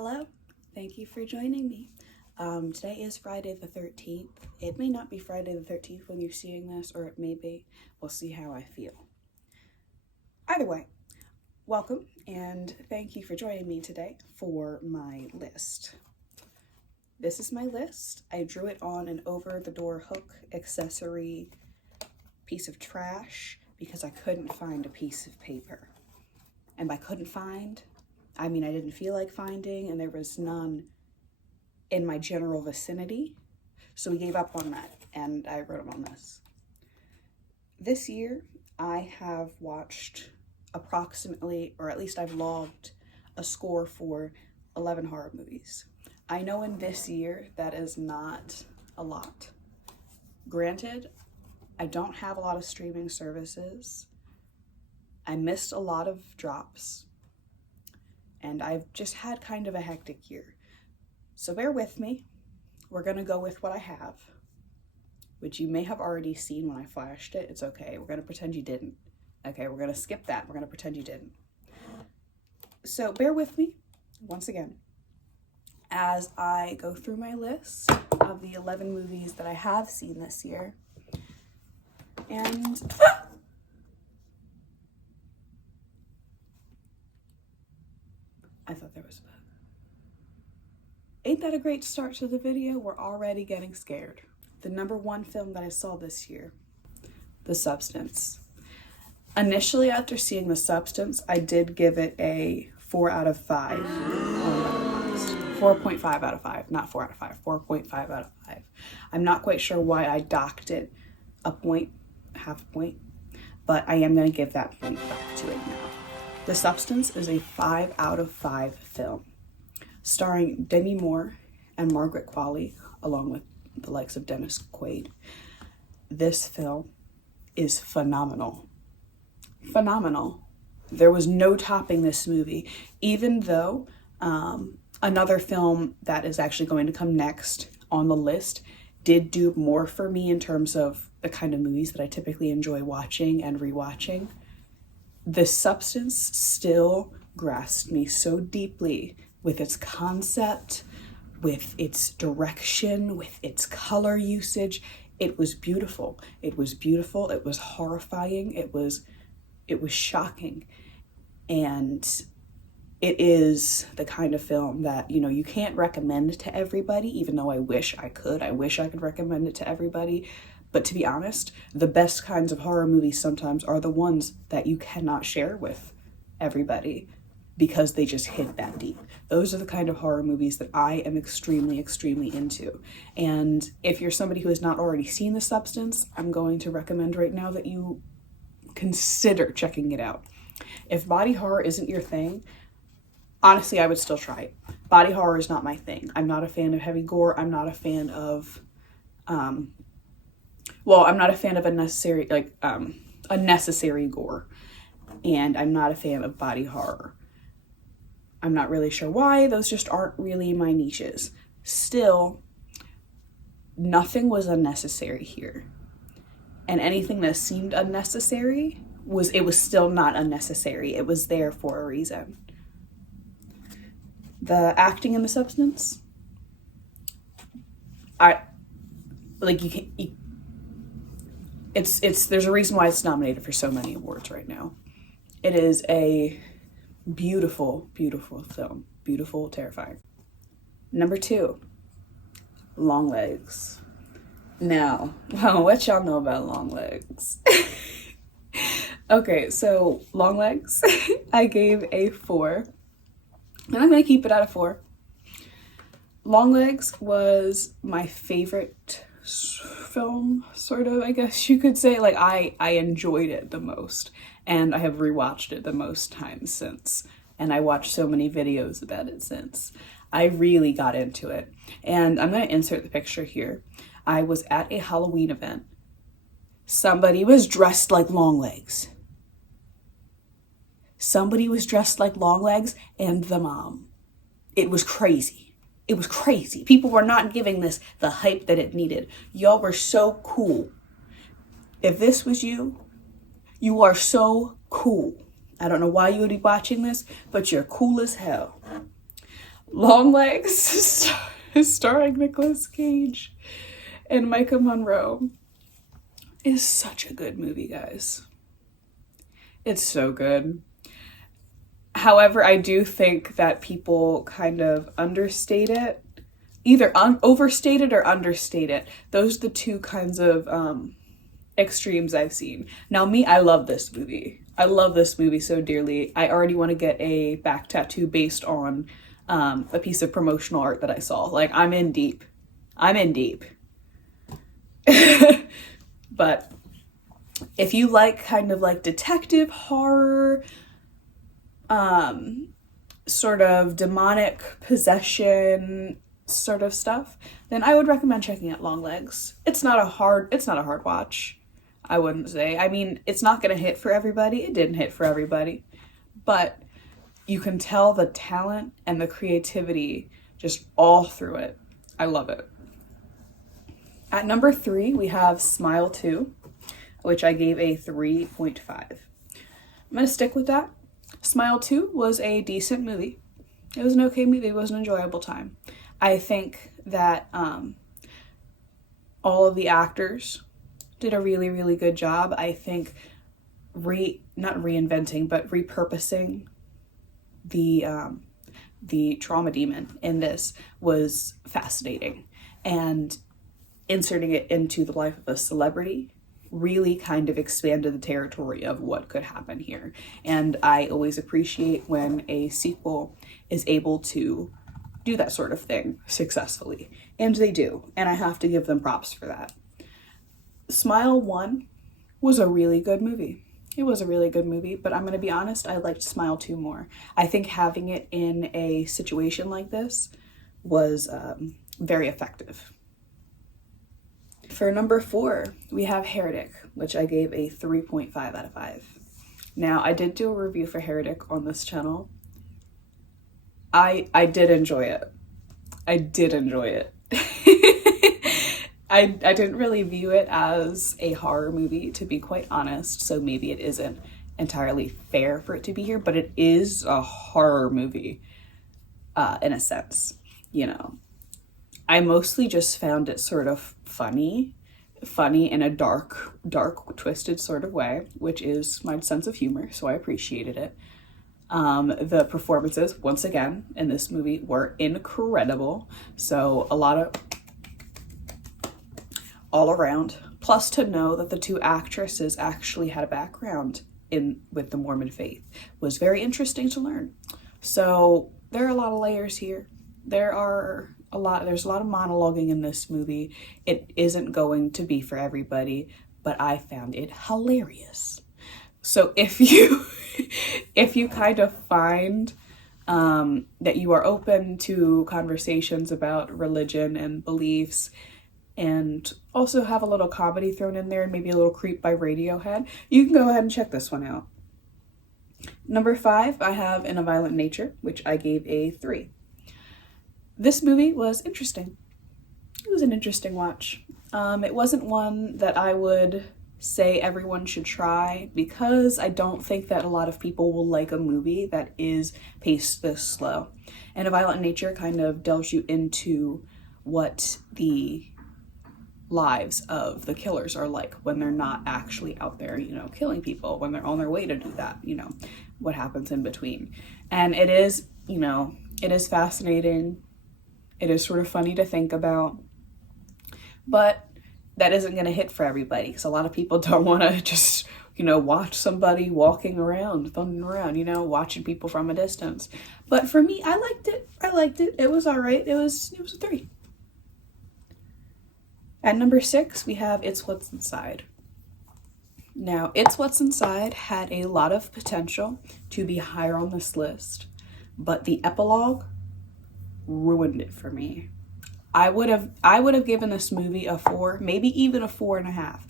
Hello, thank you for joining me. Today is Friday the 13th. It may not be Friday the 13th when you're seeing this, or it may be. We'll see how I feel. Either way, welcome and thank you for joining me today for my list. This is my list. I drew it on an over-the-door hook accessory piece of trash because I couldn't find a piece of paper. And by couldn't find, I mean I didn't feel like finding, and there was none in my general vicinity. So we gave up on that, and I wrote them on this. This year, I have watched approximately, or at least I've logged a score for 11 horror movies. I know in this year, that is not a lot. Granted, I don't have a lot of streaming services. I missed a lot of drops, and I've just had kind of a hectic year. So bear with me. We're gonna go with what I have, which you may have already seen when I flashed it. It's okay, we're gonna pretend you didn't. Okay, we're gonna skip that. We're gonna pretend you didn't. So bear with me, once again, as I go through my list of the 11 movies that I have seen this year. And I thought there was a bug. Ain't that a great start to the video? We're already getting scared. The number one film that I saw this year, The Substance. Initially, after seeing The Substance, I did give it a 4 out of 5 on Letterboxd. 4.5 out of 5, not 4 out of 5, 4.5 out of 5. I'm not quite sure why I docked it a point, half a point, but I am going to give that point back to it now. The Substance is a 5 out of 5 film, starring Demi Moore and Margaret Qualley, along with the likes of Dennis Quaid. This film is phenomenal. Phenomenal. There was no topping this movie, even though another film that is actually going to come next on the list did do more for me in terms of the kind of movies that I typically enjoy watching and rewatching. The Substance still grasped me so deeply with its concept, with its direction, with its color usage. It was beautiful. It was beautiful. It was horrifying. It was shocking. And it is the kind of film that, you know, you can't recommend to everybody, even though I wish I could. I wish I could recommend it to everybody. But to be honest, the best kinds of horror movies sometimes are the ones that you cannot share with everybody because they just hit that deep. Those are the kind of horror movies that I am extremely, extremely into. And if you're somebody who has not already seen The Substance, I'm going to recommend right now that you consider checking it out. If body horror isn't your thing, honestly, I would still try it. Body horror is not my thing. I'm not a fan of heavy gore. I'm not a fan of I'm not a fan of unnecessary gore, and I'm not a fan of body horror. I'm not really sure why. Those just aren't really my niches. Still, nothing was unnecessary here, and anything that seemed unnecessary was still not unnecessary. It was there for a reason. The acting in The Substance, there's a reason why it's nominated for so many awards right now. It is a beautiful, beautiful film. Beautiful, terrifying. Number 2, Longlegs. Now, what y'all know about Longlegs? Okay, so Longlegs, I gave a 4, and I'm gonna keep it at a 4. Longlegs was my favorite film, sort of, I guess you could say. Like, I enjoyed it the most, and I have rewatched it the most times since, and I watched so many videos about it since. I really got into it, and I'm going to insert the picture here. I was at a Halloween event. Somebody was dressed like Longlegs. Somebody was dressed like Longlegs and the mom. It was crazy. It was crazy. People were not giving this the hype that it needed. Y'all were so cool. If this was you, you are so cool. I don't know why you would be watching this, but you're cool as hell. Longlegs, starring Nicolas Cage and Micah Monroe, is such a good movie, guys. It's so good. However, I do think that people kind of understate it. Either overstate it or understate it. Those are the two kinds of extremes I've seen. Now, me, I love this movie. I love this movie so dearly. I already want to get a back tattoo based on a piece of promotional art that I saw. Like, I'm in deep. I'm in deep. But if you like kind of like detective horror, sort of demonic possession sort of stuff, then I would recommend checking out Longlegs. It's not a hard watch, I wouldn't say. I mean, it's not gonna hit for everybody. It didn't hit for everybody, but you can tell the talent and the creativity just all through it. I love it. At number 3, we have Smile 2, which I gave a 3.5. I'm gonna stick with that. Smile 2 was a decent movie. It was an okay movie. It was an enjoyable time. I think that all of the actors did a really, really good job. I think not reinventing, but repurposing the trauma demon in this was fascinating. And inserting it into the life of a celebrity really kind of expanded the territory of what could happen here. And I always appreciate when a sequel is able to do that sort of thing successfully. And they do. And I have to give them props for that. Smile 1 was a really good movie. It was a really good movie, but I'm going to be honest, I liked Smile 2 more. I think having it in a situation like this was very effective. For number 4, we have Heretic, which I gave a 3.5 out of 5. Now, I did do a review for Heretic on this channel. I did enjoy it. I did enjoy it. I didn't really view it as a horror movie, to be quite honest, so maybe it isn't entirely fair for it to be here, but it is a horror movie, in a sense, you know. I mostly just found it sort of funny in a dark, twisted sort of way, which is my sense of humor, so I appreciated it. The performances, once again, in this movie were incredible, so a lot of all around. Plus, to know that the two actresses actually had a background with the Mormon faith was very interesting to learn. So there are a lot of layers here. There's a lot of monologuing in this movie. It isn't going to be for everybody, but I found it hilarious. So if you kind of find that you are open to conversations about religion and beliefs, and also have a little comedy thrown in there and maybe a little Creep by Radiohead, you can go ahead and check this one out. Number 5, I have In a Violent Nature, which I gave a 3. This movie was interesting. It was an interesting watch. It wasn't one that I would say everyone should try, because I don't think that a lot of people will like a movie that is paced this slow. And A Violent Nature kind of delves you into what the lives of the killers are like when they're not actually out there, you know, killing people, when they're on their way to do that, you know, what happens in between. And it is, you know, it is fascinating. It is sort of funny to think about, but that isn't going to hit for everybody, because a lot of people don't want to just, you know, watch somebody walking around, thumbing around, you know, watching people from a distance. But for me, I liked it. It was all right. It was a 3. At number 6, we have It's What's Inside. Now, It's What's Inside had a lot of potential to be higher on this list, but the epilogue ruined it for me. I would have given this movie a 4, maybe even a 4.5.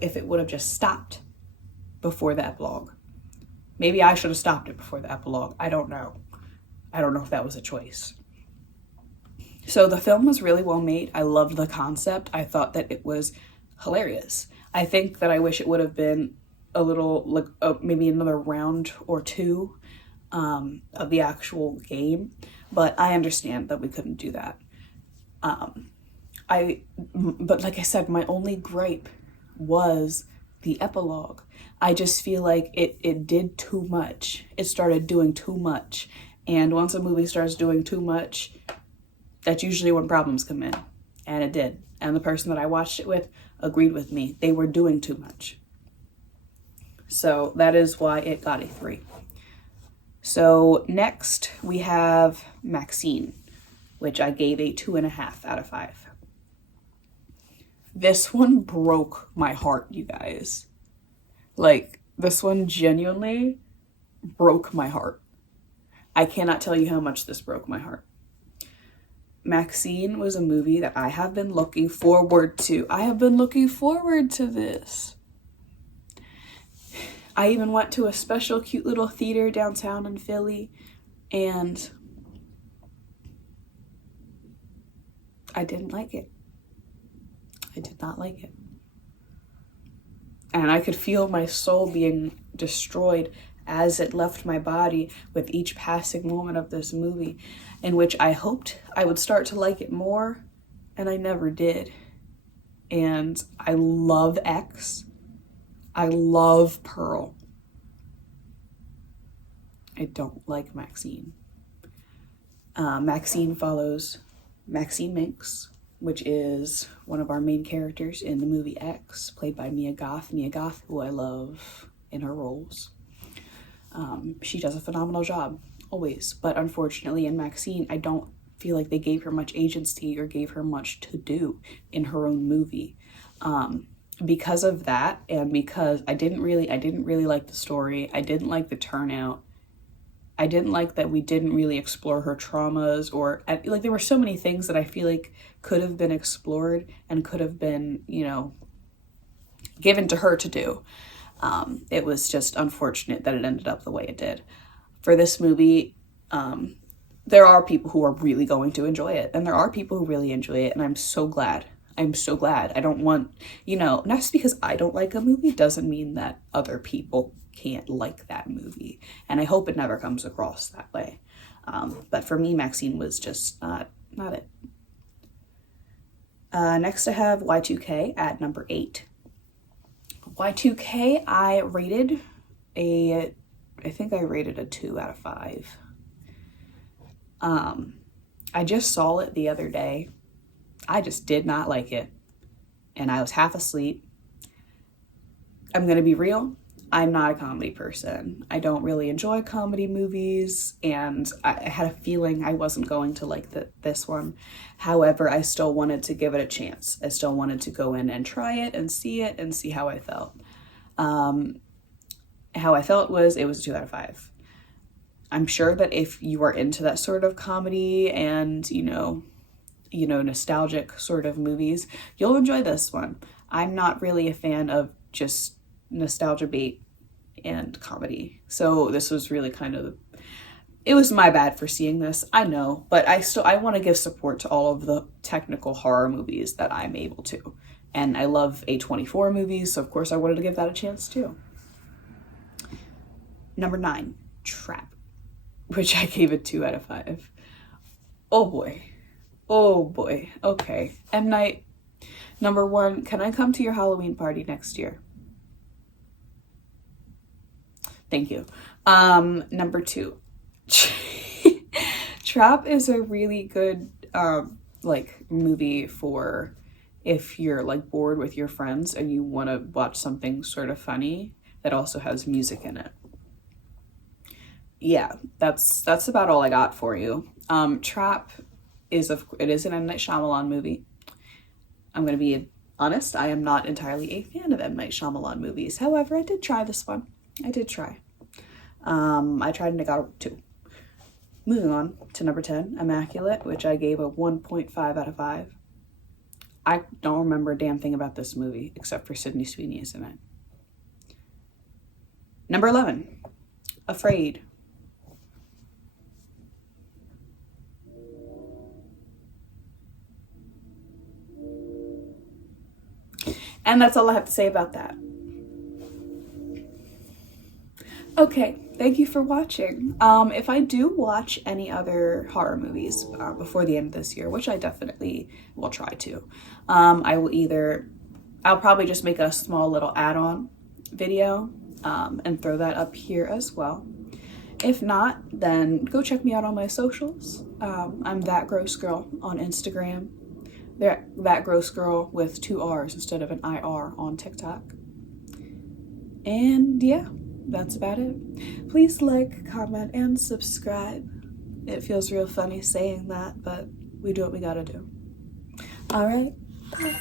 If it would have just stopped before the epilogue. Maybe I should have stopped it before the epilogue. I don't know if that was a choice. So the film was really well made. I loved the concept. I thought that it was hilarious. I think that I wish it would have been a little, like maybe another round or 2 of the actual game. but I understand that we couldn't do that. But like I said, my only gripe was the epilogue. I just feel like it did too much. It started doing too much. And once a movie starts doing too much, that's usually when problems come in. And it did. And the person that I watched it with agreed with me. They were doing too much. So that is why it got a 3. So next we have Maxine, which I gave a 2.5 out of 5. This one broke my heart, you guys. Like, this one genuinely broke my heart. I cannot tell you how much this broke my heart. Maxine was a movie that I have been looking forward to. I have been looking forward to this. I even went to a special cute little theater downtown in Philly, and I didn't like it. I did not like it. And I could feel my soul being destroyed as it left my body with each passing moment of this movie, in which I hoped I would start to like it more, and I never did. And I love X. I love Pearl. I don't like Maxine. Maxine follows Maxine Minx, which is one of our main characters in the movie X, played by Mia Goth. Mia Goth, who I love in her roles. She does a phenomenal job, always. But unfortunately in Maxine, I don't feel like they gave her much agency or gave her much to do in her own movie. Because of that, and because I didn't really like the story. I didn't like the turnout. I didn't like that we didn't really explore her traumas, or like there were so many things that I feel like could have been explored and could have been, you know, given to her to do. It was just unfortunate that it ended up the way it did. For this movie, there are people who are really going to enjoy it, and there are people who really enjoy it, and I'm so glad. I'm so glad. I don't want, you know, not just because I don't like a movie doesn't mean that other people can't like that movie. And I hope it never comes across that way. But for me, Maxine was just not it. Next I have Y2K at number 8. Y2K, I think I rated a 2 out of 5. I just saw it the other day. I just did not like it, and I was half asleep. I'm gonna be real, I'm not a comedy person. I don't really enjoy comedy movies, and I had a feeling I wasn't going to like this one. However, I still wanted to give it a chance. I still wanted to go in and try it and see how I felt. How I felt was it was a 2 out of 5. I'm sure that if you are into that sort of comedy and, you know, nostalgic sort of movies, you'll enjoy this one. I'm not really a fan of just nostalgia bait and comedy. So this was really kind of, it was my bad for seeing this, I know, but I want to give support to all of the technical horror movies that I'm able to. And I love A24 movies, so of course I wanted to give that a chance too. Number 9, Trap, which I gave a 2 out of 5. Oh boy. Oh boy. Okay. M. Night, number 1, can I come to your Halloween party next year? Thank you. Number 2, Trap is a really good like movie for if you're like bored with your friends and you want to watch something sort of funny that also has music in it. Yeah, that's about all I got for you. Trap is an M. Night Shyamalan movie. I'm gonna be honest, I am not entirely a fan of M. Night Shyamalan movies. However, I did try this one. I did try. I tried and I got a 2. Moving on to number 10, Immaculate, which I gave a 1.5 out of 5. I don't remember a damn thing about this movie except for Sydney Sweeney is in it. Number 11, Afraid. And that's all I have to say about that. Okay, thank you for watching. If I do watch any other horror movies before the end of this year, which I definitely will try to, I'll probably just make a small little add-on video and throw that up here as well. If not, then go check me out on my socials. I'm That Gross Girl on Instagram. That Gross Girl with 2 R's instead of an IR on TikTok. And yeah, that's about it. Please like, comment, and subscribe. It feels real funny saying that, but we do what we gotta do. All right, bye.